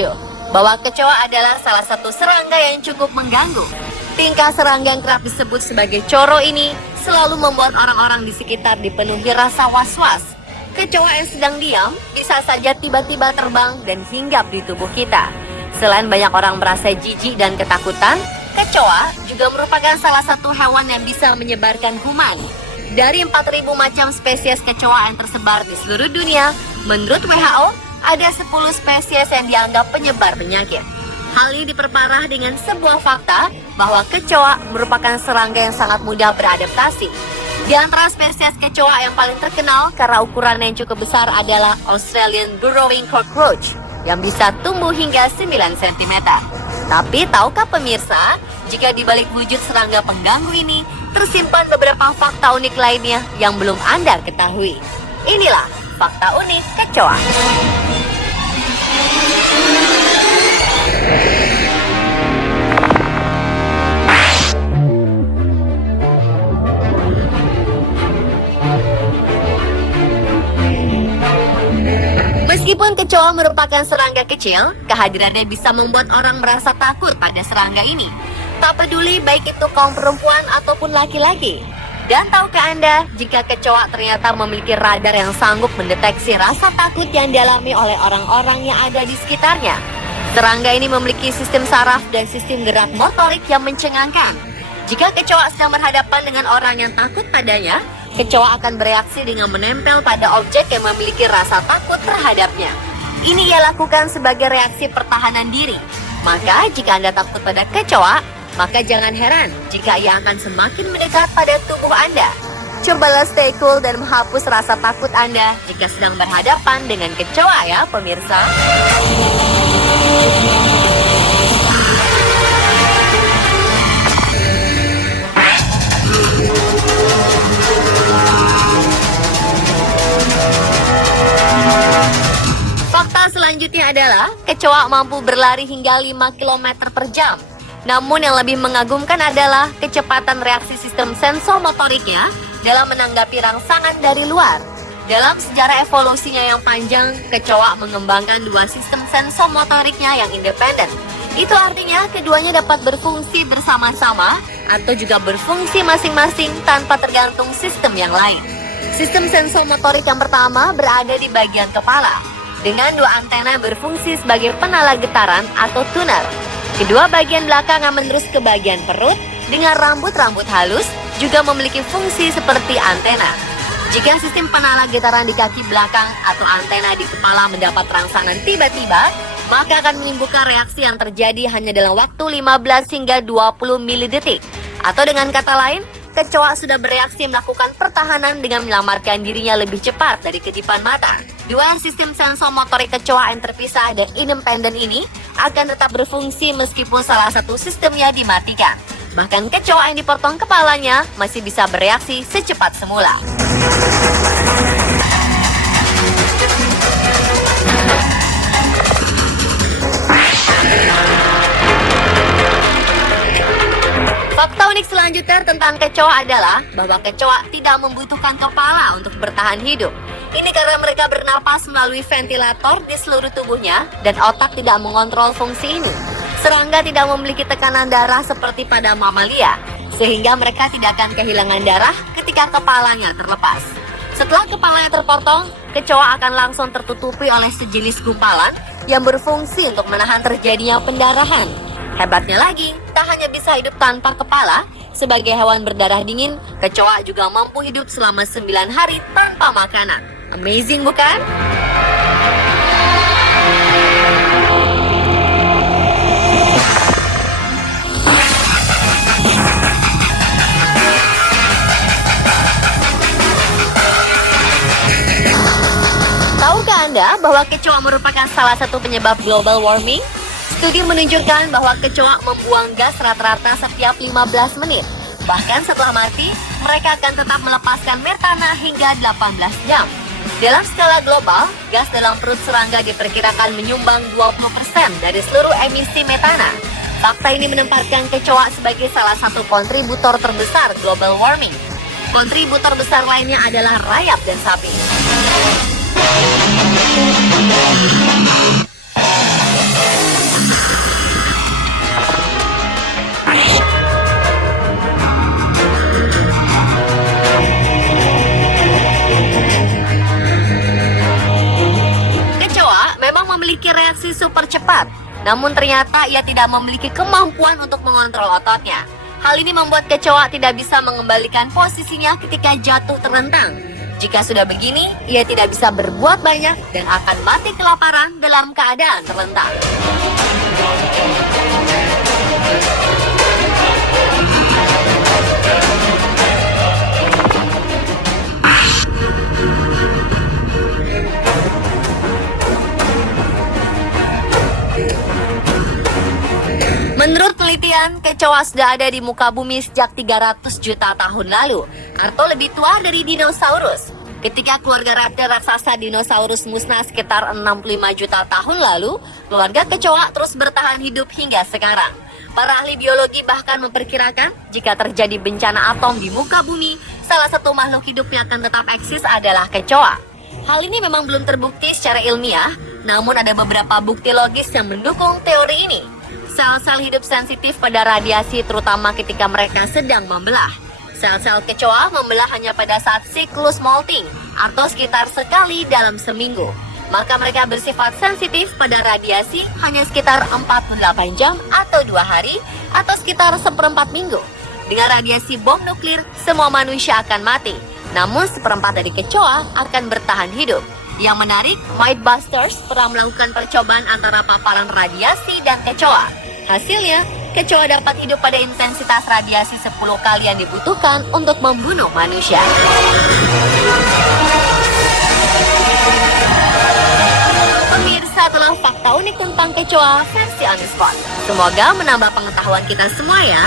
setuju bahwa kecoa adalah salah satu serangga yang cukup mengganggu. Tingkah serangga yang kerap disebut sebagai coro ini selalu membuat orang-orang di sekitar dipenuhi rasa was-was. Kecoa yang sedang diam bisa saja tiba-tiba terbang dan hinggap di tubuh kita. Selain banyak orang merasa jijik dan ketakutan, kecoa juga merupakan salah satu hewan yang bisa menyebarkan kuman. Dari 4.000 macam spesies kecoa yang tersebar di seluruh dunia, menurut WHO, ada 10 spesies yang dianggap penyebar penyakit. Hal ini diperparah dengan sebuah fakta bahwa kecoa merupakan serangga yang sangat mudah beradaptasi. Di antara spesies kecoa yang paling terkenal karena ukurannya yang cukup besar adalah Australian Burrowing Cockroach yang bisa tumbuh hingga 9 cm. Tapi tahukah pemirsa, jika di balik wujud serangga pengganggu ini, tersimpan beberapa fakta unik lainnya yang belum Anda ketahui. Inilah fakta unik kecoa. Meskipun kecoa merupakan serangga kecil, kehadirannya bisa membuat orang merasa takut pada serangga ini. Tak peduli baik itu kaum perempuan ataupun laki-laki. Dan tahukah Anda jika kecoa ternyata memiliki radar yang sanggup mendeteksi rasa takut yang dialami oleh orang-orang yang ada di sekitarnya? Serangga ini memiliki sistem saraf dan sistem gerak motorik yang mencengangkan. Jika kecoa sedang berhadapan dengan orang yang takut padanya, kecoa akan bereaksi dengan menempel pada objek yang memiliki rasa takut terhadapnya. Ini ia lakukan sebagai reaksi pertahanan diri. Maka jika Anda takut pada kecoa, maka jangan heran jika ia akan semakin mendekat pada tubuh Anda. Cobalah stay cool dan menghapus rasa takut Anda jika sedang berhadapan dengan kecoa ya pemirsa. Fakta selanjutnya adalah kecoa mampu berlari hingga 5 km per jam. Namun yang lebih mengagumkan adalah kecepatan reaksi sistem sensomotoriknya dalam menanggapi rangsangan dari luar. Dalam sejarah evolusinya yang panjang, kecoa mengembangkan dua sistem sensomotoriknya yang independen. Itu artinya keduanya dapat berfungsi bersama-sama atau juga berfungsi masing-masing tanpa tergantung sistem yang lain. Sistem sensomotorik yang pertama berada di bagian kepala, dengan dua antena berfungsi sebagai penala getaran atau tuner. Kedua bagian belakang yang menerus ke bagian perut dengan rambut-rambut halus juga memiliki fungsi seperti antena. Jika sistem penala getaran di kaki belakang atau antena di kepala mendapat rangsangan tiba-tiba, maka akan menimbulkan reaksi yang terjadi hanya dalam waktu 15 hingga 20 milidetik. Atau dengan kata lain, kecoa sudah bereaksi melakukan pertahanan dengan menyelamatkan dirinya lebih cepat dari kedipan mata. Dua sistem sensomotorik kecoa yang terpisah dan independen ini akan tetap berfungsi meskipun salah satu sistemnya dimatikan. Bahkan kecoa yang dipotong kepalanya masih bisa bereaksi secepat semula. Fakta unik selanjutnya tentang kecoa adalah bahwa kecoa tidak membutuhkan kepala untuk bertahan hidup. Ini karena mereka bernapas melalui ventilator di seluruh tubuhnya dan otak tidak mengontrol fungsi ini. Serangga tidak memiliki tekanan darah seperti pada mamalia, sehingga mereka tidak akan kehilangan darah ketika kepalanya terlepas. Setelah kepalanya terpotong, kecoa akan langsung tertutupi oleh sejenis gumpalan yang berfungsi untuk menahan terjadinya pendarahan. Hebatnya lagi, tak hanya bisa hidup tanpa kepala, sebagai hewan berdarah dingin, kecoa juga mampu hidup selama 9 hari tanpa makanan. Amazing bukan? Tahukah Anda bahwa kecoa merupakan salah satu penyebab global warming? Studi menunjukkan bahwa kecoa membuang gas rata-rata setiap 15 menit. Bahkan setelah mati, mereka akan tetap melepaskan metana hingga 18 jam. Dalam skala global, gas dalam perut serangga diperkirakan menyumbang 20% dari seluruh emisi metana. Fakta ini menempatkan kecoa sebagai salah satu kontributor terbesar global warming. Kontributor besar lainnya adalah rayap dan sapi. Namun ternyata ia tidak memiliki kemampuan untuk mengontrol ototnya. Hal ini membuat kecoa tidak bisa mengembalikan posisinya ketika jatuh terlentang. Jika sudah begini, ia tidak bisa berbuat banyak dan akan mati kelaparan dalam keadaan terlentang. Menurut penelitian, kecoa sudah ada di muka bumi sejak 300 juta tahun lalu, atau lebih tua dari dinosaurus. Ketika keluarga raksasa dinosaurus musnah sekitar 65 juta tahun lalu, keluarga kecoa terus bertahan hidup hingga sekarang. Para ahli biologi bahkan memperkirakan jika terjadi bencana atom di muka bumi, salah satu makhluk hidup yang akan tetap eksis adalah kecoa. Hal ini memang belum terbukti secara ilmiah, namun ada beberapa bukti logis yang mendukung teori ini. Sel-sel hidup sensitif pada radiasi terutama ketika mereka sedang membelah. Sel-sel kecoa membelah hanya pada saat siklus molting atau sekitar sekali dalam seminggu. Maka mereka bersifat sensitif pada radiasi hanya sekitar 48 jam atau 2 hari atau sekitar seperempat minggu. Dengan radiasi bom nuklir, semua manusia akan mati. Namun seperempat dari kecoa akan bertahan hidup. Yang menarik, Mythbusters pernah melakukan percobaan antara paparan radiasi dan kecoa. Hasilnya, kecoa dapat hidup pada intensitas radiasi 10 kali yang dibutuhkan untuk membunuh manusia. Pemirsa, itulah fakta unik tentang kecoa versi On The Spot. Semoga menambah pengetahuan kita semua ya.